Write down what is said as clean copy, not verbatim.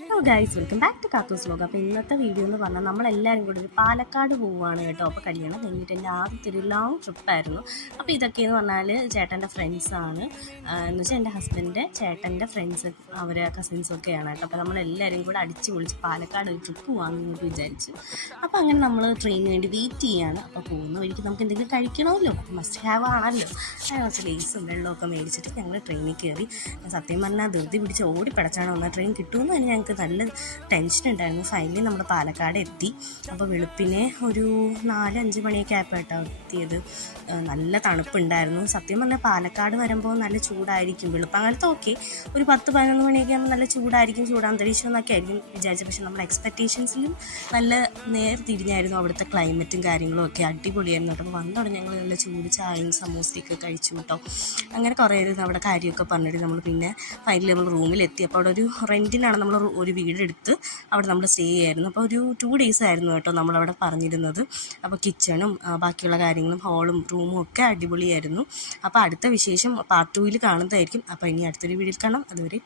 Hello guys, welcome back to Kathu's vlog. അപ്പോൾ ഇന്നത്തെ video എന്ന് പറഞ്ഞാൽ നമ്മളെല്ലാവരും കൂടി ഒരു പാലക്കാട് പോവുകയാണ് കേട്ടോ. അപ്പോൾ കല്യാണം കഴിഞ്ഞിട്ട് എൻ്റെ ആദ്യത്തെ ഒരു ലോങ് ട്രിപ്പായിരുന്നു. അപ്പോൾ ഇതൊക്കെയെന്ന് പറഞ്ഞാൽ ചേട്ടൻ്റെ ഫ്രണ്ട്സാണ്, എന്ന് വെച്ചാൽ എൻ്റെ ഹസ്ബൻഡിൻ്റെ ചേട്ടൻ്റെ ഫ്രണ്ട്സ്, അവർ കസിൻസൊക്കെയാണ് കേട്ടോ. അപ്പോൾ നമ്മളെല്ലാവരും കൂടെ അടിച്ച് പൊളിച്ച് പാലക്കാട് ഒരു ട്രിപ്പ് പോകാമെന്ന് വിചാരിച്ചു. അപ്പോൾ അങ്ങനെ നമ്മൾ ട്രെയിനിന് വേണ്ടി വെയിറ്റ് ചെയ്യാണ്. അപ്പോൾ പോകുന്ന വഴിക്ക് നമുക്ക് എന്തെങ്കിലും കഴിക്കണമല്ലോ, മസ്റ്റ് ഹാവ് ആണല്ലോ. കുറച്ച് ലേസും വെള്ളമൊക്കെ മേടിച്ചിട്ട് ഞങ്ങൾ ട്രെയിനിൽ കയറി. സത്യം പറഞ്ഞാൽ ധൃതി പിടിച്ച് ഓടിപ്പടച്ചാണ് വന്നാൽ ട്രെയിൻ കിട്ടുമെന്ന് തന്നെ ഞങ്ങൾക്ക് നല്ല ടെൻഷൻ ഉണ്ടായിരുന്നു. ഫൈനലി നമ്മൾ പാലക്കാട് എത്തി. അപ്പോൾ വെളുപ്പിനെ ഒരു 4-5 മണിയൊക്കെ ആയപ്പോഴാണ് എത്തിയത്. നല്ല തണുപ്പുണ്ടായിരുന്നു. സത്യം പറഞ്ഞാൽ പാലക്കാട് വരുമ്പോൾ നല്ല ചൂടായിരിക്കും. വെളുപ്പാങ്ങലത്ത് ഓക്കെ, ഒരു 10-11 മണിയൊക്കെ ആകുമ്പോൾ നല്ല ചൂടായിരിക്കും, ചൂടാന്തരീക്ഷം എന്നൊക്കെ ആയിരിക്കും വിചാരിച്ചത്. പക്ഷേ നമ്മുടെ എക്സ്പെക്റ്റേഷൻസിലും നല്ല നേർ തിരിഞ്ഞായിരുന്നു. അവിടുത്തെ ക്ലൈമറ്റും കാര്യങ്ങളും ഒക്കെ അടിപൊളിയായിരുന്നു കേട്ടോ. അപ്പോൾ വന്നോടെ ഞങ്ങൾ നല്ല ചൂട് ചായയും സമൂസയൊക്കെ കഴിച്ചു കേട്ടോ. അങ്ങനെ കുറേ അവിടെ കാര്യമൊക്കെ പറഞ്ഞിട്ട് നമ്മൾ പിന്നെ ഫൈനലി നമ്മൾ റൂമിലെത്തി. അപ്പോൾ അവിടെ ഒരു റെൻറ്റിനാണ് നമ്മൾ ഒരു വീടെടുത്ത് അവിടെ നമ്മൾ സ്റ്റേ ചെയ്യായിരുന്നു. അപ്പോൾ ഒരു 2 ഡേയ്സ് ആയിരുന്നു കേട്ടോ നമ്മളവിടെ പറഞ്ഞിരുന്നത്. അപ്പോൾ കിച്ചണും ബാക്കിയുള്ള കാര്യങ്ങളും ഹാളും റൂമും ഒക്കെ അടിപൊളിയായിരുന്നു. അപ്പോൾ അടുത്ത വിശേഷം പാർട്ട് 2 കാണുന്നതായിരിക്കും. അപ്പോൾ ഇനി അടുത്തൊരു വീഡിയോയിൽ കാണാം. അതുവരെ